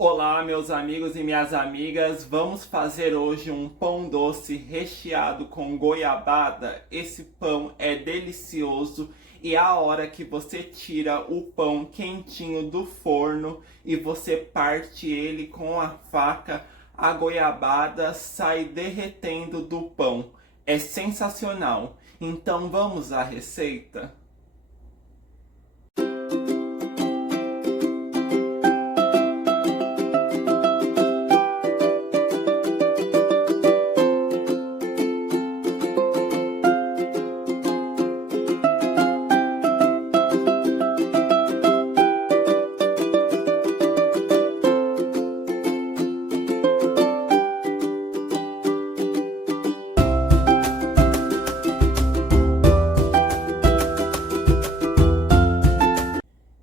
Olá, meus amigos e minhas amigas, vamos fazer hoje um pão doce recheado com goiabada. Esse pão é delicioso e a hora que você tira o pão quentinho do forno e você parte ele com a faca, a goiabada sai derretendo do pão. É sensacional. Então vamos à receita?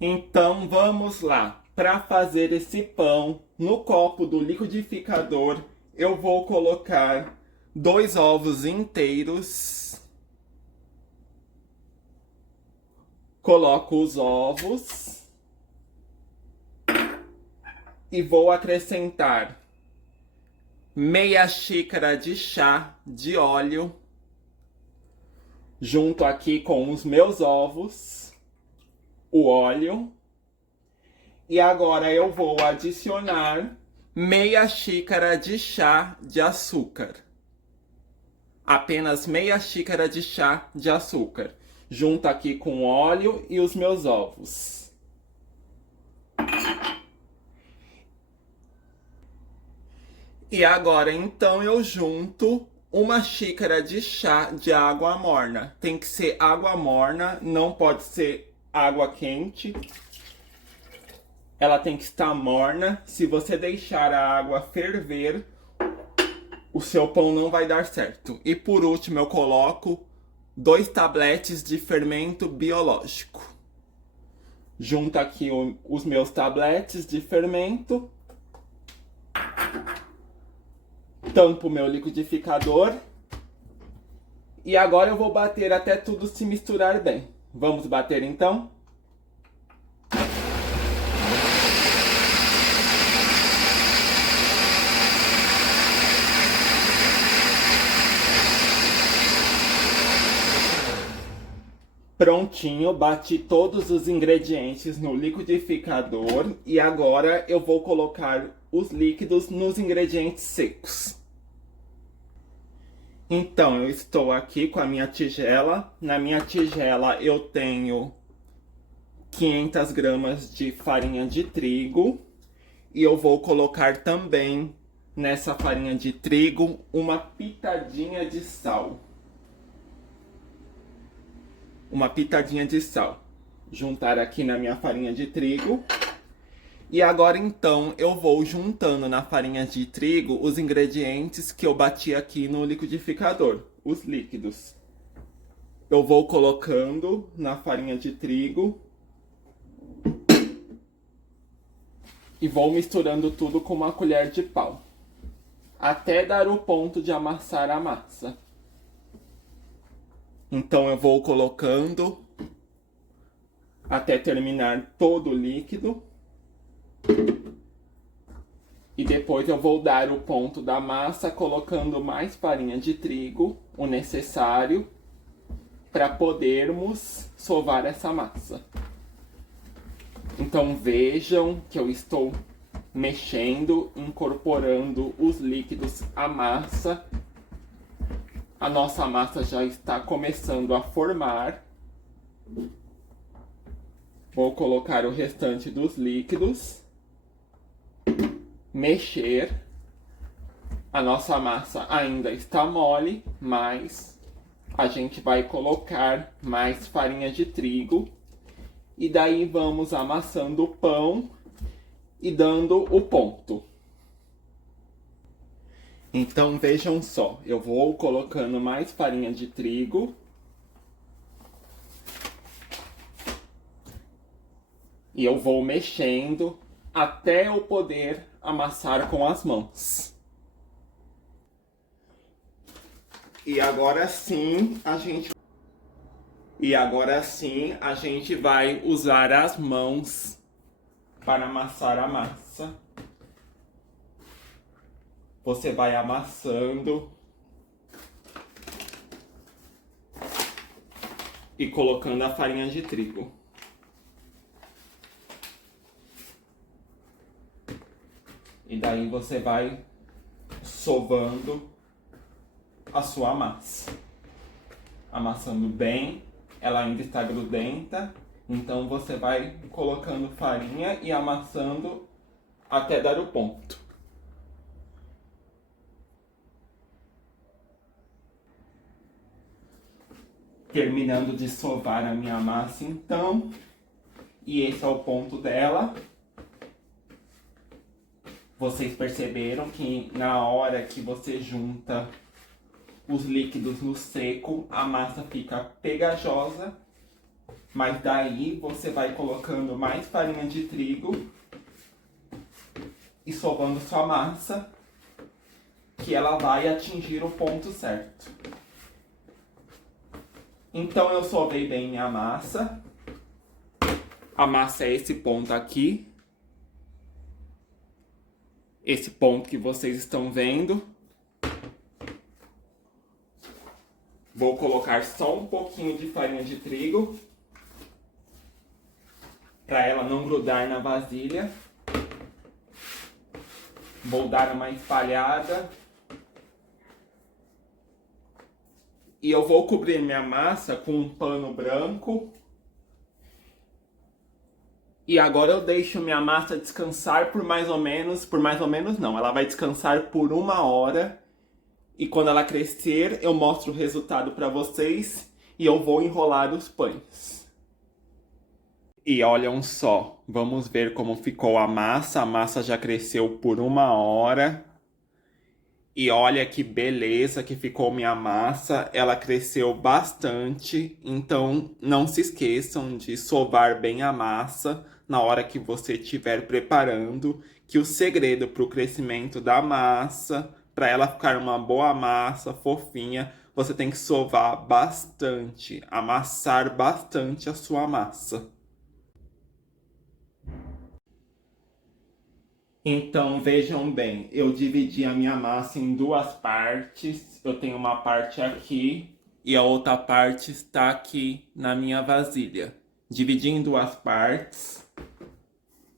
Então vamos lá. Para fazer esse pão, no copo do liquidificador, eu vou colocar 2 ovos inteiros. Coloco os ovos e vou acrescentar meia xícara de chá de óleo junto aqui com os meus ovos, o óleo. E agora eu vou adicionar meia xícara de chá de açúcar. Apenas meia xícara de chá de açúcar. Junto aqui com o óleo e os meus ovos. E agora então eu junto uma xícara de chá de água morna. Tem que ser água morna, não pode ser água quente. Ela tem que estar morna. Se você deixar a água ferver, o seu pão não vai dar certo. E por último eu coloco 2 tabletes de fermento biológico. Junto aqui os meus tabletes de fermento. Tampo o meu liquidificador. E agora eu vou bater até tudo se misturar bem. Vamos bater então? Prontinho, bati todos os ingredientes no liquidificador e agora eu vou colocar os líquidos nos ingredientes secos. Então, eu estou aqui com a minha tigela. Na minha tigela eu tenho 500 gramas de farinha de trigo e eu vou colocar também nessa farinha de trigo uma pitadinha de sal. Uma pitadinha de sal. Juntar aqui na minha farinha de trigo. E agora então eu vou juntando na farinha de trigo os ingredientes que eu bati aqui no liquidificador, os líquidos. Eu vou colocando na farinha de trigo. E vou misturando tudo com uma colher de pau. Até dar o ponto de amassar a massa. Então eu vou colocando até terminar todo o líquido. E depois eu vou dar o ponto da massa colocando mais farinha de trigo, o necessário, para podermos sovar essa massa. Então vejam que eu estou mexendo, incorporando os líquidos à massa. A nossa massa já está começando a formar. Vou colocar o restante dos líquidos. Mexer. A nossa massa ainda está mole, mas a gente vai colocar mais farinha de trigo. E daí vamos amassando o pão e dando o ponto. Então vejam só, eu vou colocando mais farinha de trigo. E eu vou mexendo até eu poder amassar com as mãos. E agora sim a gente vai usar as mãos para amassar a massa. você vai amassando e colocando a farinha de trigo. E daí você vai sovando a sua massa. Amassando bem, ela ainda está grudenta, então você vai colocando farinha e amassando até dar o ponto. Terminando de sovar a minha massa então, e esse é o ponto dela. Vocês perceberam que na hora que você junta os líquidos no seco, a massa fica pegajosa, mas daí você vai colocando mais farinha de trigo e sovando sua massa, que ela vai atingir o ponto certo. Então eu sovei bem minha massa. A massa é esse ponto aqui. Esse ponto que vocês estão vendo. Vou colocar só um pouquinho de farinha de trigo, para ela não grudar na vasilha. Vou dar uma espalhada. E eu vou cobrir minha massa com um pano branco. E agora eu deixo minha massa descansar por mais ou menos não, ela vai descansar por 1 hora. E quando ela crescer, eu mostro o resultado para vocês e eu vou enrolar os pães. E olhem só, vamos ver como ficou a massa. A massa já cresceu por 1 hora. E olha que beleza que ficou minha massa. Ela cresceu bastante, então não se esqueçam de sovar bem a massa na hora que você estiver preparando, que o segredo para o crescimento da massa, para ela ficar uma boa massa, fofinha, você tem que sovar bastante, amassar bastante a sua massa. Então vejam bem, eu dividi a minha massa em 2 partes. Eu tenho uma parte aqui e a outra parte está aqui na minha vasilha. Dividi em 2 partes,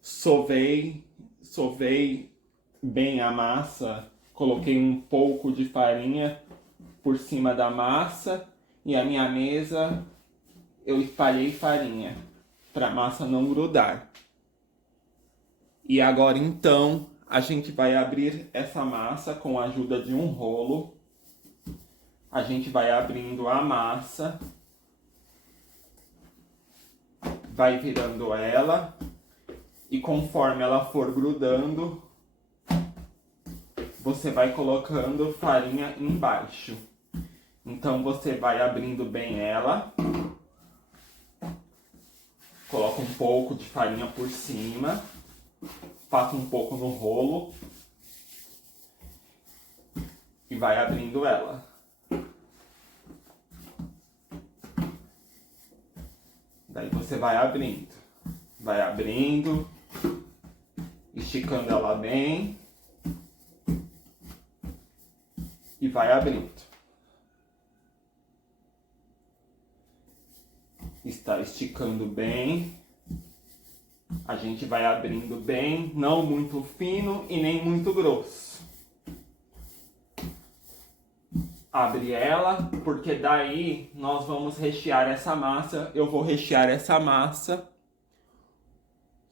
sovei bem a massa, coloquei um pouco de farinha por cima da massa e a minha mesa eu espalhei farinha para a massa não grudar. E agora então a gente vai abrir essa massa com a ajuda de um rolo. A gente vai abrindo a massa, vai virando ela e conforme ela for grudando, você vai colocando farinha embaixo. Então você vai abrindo bem ela, coloca um pouco de farinha por cima, passa um pouco no rolo e vai abrindo ela. Daí você vai abrindo, esticando ela bem e vai abrindo. Está esticando bem. A gente vai abrindo bem, não muito fino e nem muito grosso. Abre ela, porque daí nós vamos rechear essa massa. Eu vou rechear essa massa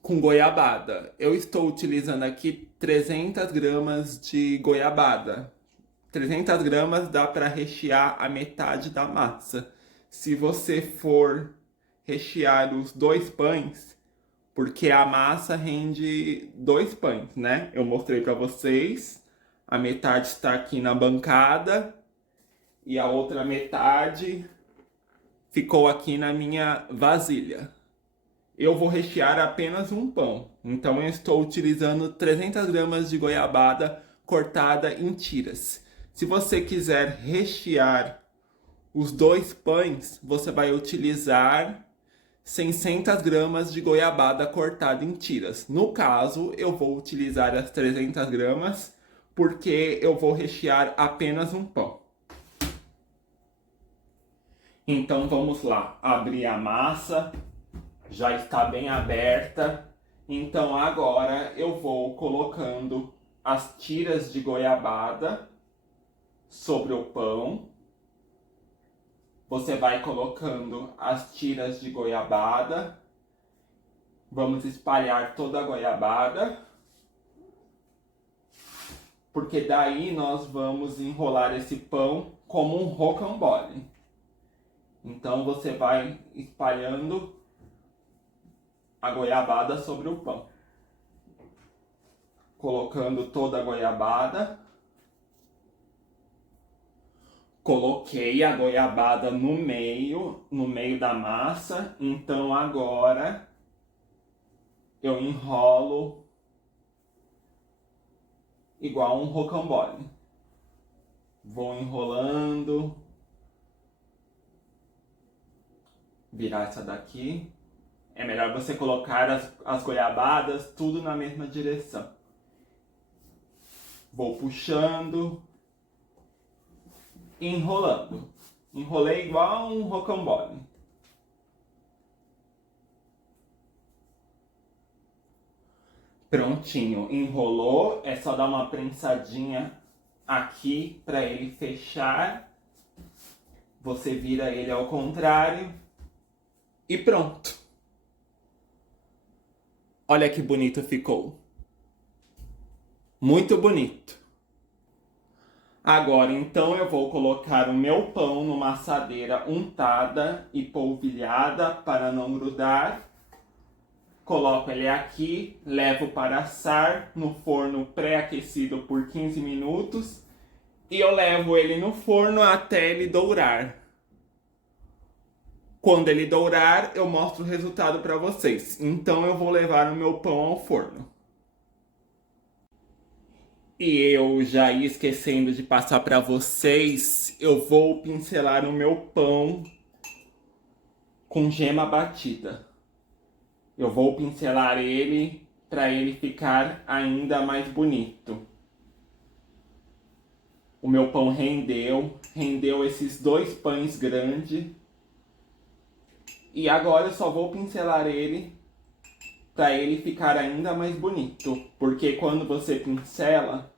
com goiabada. Eu estou utilizando aqui 300 gramas de goiabada. 300 gramas dá para rechear a metade da massa. Se você for rechear os 2 pães, porque a massa rende 2 pães, né? Eu mostrei para vocês. A metade está aqui na bancada e a outra metade ficou aqui na minha vasilha. Eu vou rechear apenas um pão, então eu estou utilizando 300 gramas de goiabada cortada em tiras. Se você quiser rechear os 2 pães, você vai utilizar 600 gramas de goiabada cortada em tiras. No caso, eu vou utilizar as 300 gramas, porque eu vou rechear apenas um pão. Então vamos lá, abrir a massa, já está bem aberta. Então agora eu vou colocando as tiras de goiabada sobre o pão. Você vai colocando as tiras de goiabada. Vamos espalhar toda a goiabada. Porque daí nós vamos enrolar esse pão como um rocambole. Então você vai espalhando a goiabada sobre o pão. Colocando toda a goiabada. Coloquei a goiabada no meio da massa. Então agora eu enrolo igual um rocambole. Vou enrolando. Virar essa daqui. É melhor você colocar as goiabadas tudo na mesma direção. Vou puxando, enrolando. Enrolei igual um rocambole. Prontinho, enrolou. É só dar uma prensadinha aqui para ele fechar. Você vira ele ao contrário. E pronto. Olha que bonito ficou. Muito bonito. Agora, então, eu vou colocar o meu pão numa assadeira untada e polvilhada para não grudar. Coloco ele aqui, levo para assar no forno pré-aquecido por 15 minutos. E eu levo ele no forno até ele dourar. Quando ele dourar, eu mostro o resultado para vocês. Então eu vou levar o meu pão ao forno. E eu já ia esquecendo de passar para vocês, eu vou pincelar o meu pão com gema batida. Eu vou pincelar ele para ele ficar ainda mais bonito. O meu pão rendeu esses 2 pães grandes. E agora eu só vou pincelar ele para ele ficar ainda mais bonito. Porque quando você pincela,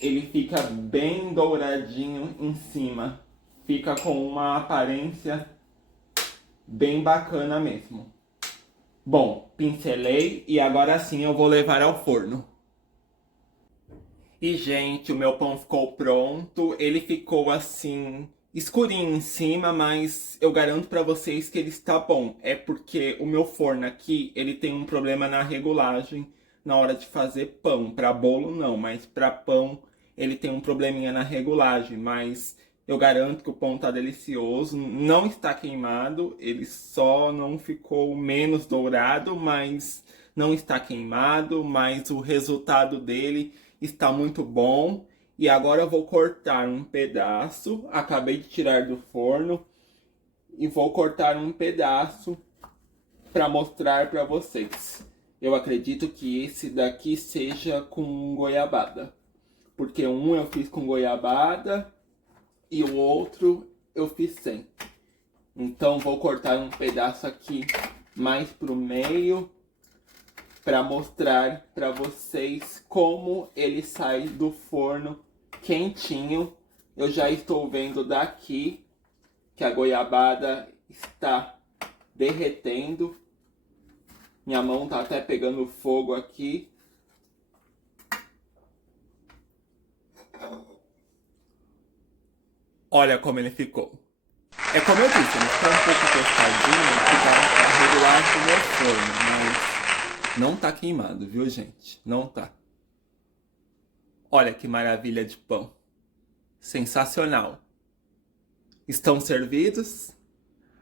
ele fica bem douradinho em cima. Fica com uma aparência bem bacana mesmo. Bom, pincelei e agora sim eu vou levar ao forno. E gente, o meu pão ficou pronto. Ele ficou assim escurinho em cima, mas eu garanto pra vocês que ele está bom. É porque o meu forno aqui, ele tem um problema na regulagem na hora de fazer pão. Pra bolo não, mas pra pão ele tem um probleminha na regulagem. Mas eu garanto que o pão tá delicioso, não está queimado. Ele só não ficou menos dourado, mas não está queimado. Mas o resultado dele está muito bom. E agora eu vou cortar um pedaço. Acabei de tirar do forno. E vou cortar um pedaço para mostrar para vocês. Eu acredito que esse daqui seja com goiabada. Porque um eu fiz com goiabada e o outro eu fiz sem. Então vou cortar um pedaço aqui mais pro meio para mostrar para vocês como ele sai do forno quentinho. Eu já estou vendo daqui que a goiabada está derretendo. Minha mão tá até pegando fogo aqui. Olha como ele ficou. É como eu disse, ele está um pouco tostadinho, porque tá regular no meu forno, mas não tá queimado, viu, gente? Não tá. Olha que maravilha de pão. Sensacional. Estão servidos?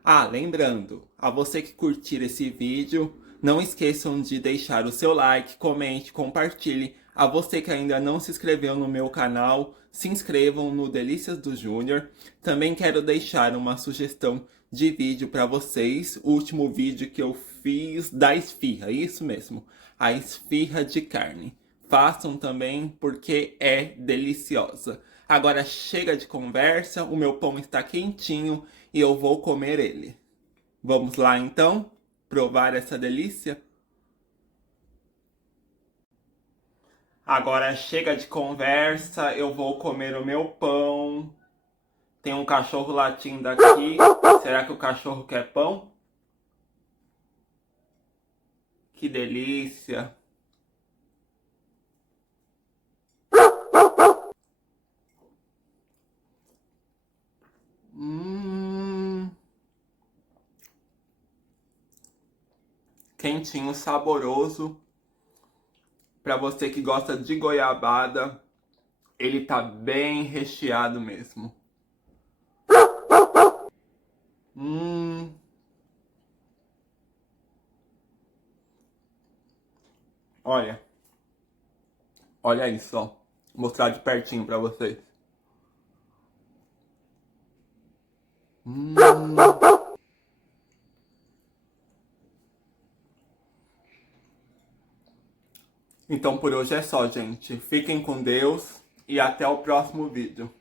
Ah, lembrando, a você que curtir esse vídeo, não esqueçam de deixar o seu like, comente, compartilhe. A você que ainda não se inscreveu no meu canal, se inscrevam no Delícias do Júnior. Também quero deixar uma sugestão de vídeo para vocês. O último vídeo que eu fiz da esfirra, isso mesmo, a esfirra de carne. façam também, porque é deliciosa. Agora chega de conversa, o meu pão está quentinho e eu vou comer ele. Vamos lá então, provar essa delícia? Agora chega de conversa, eu vou comer o meu pão. Tem um cachorro latindo aqui. Será que o cachorro quer pão? Que delícia! Hum, quentinho, saboroso. Para você que gosta de goiabada, ele tá bem recheado mesmo. Hum, olha, olha isso, ó. Vou mostrar de pertinho para vocês. Hum. Então por hoje é só, gente. Fiquem com Deus e até o próximo vídeo.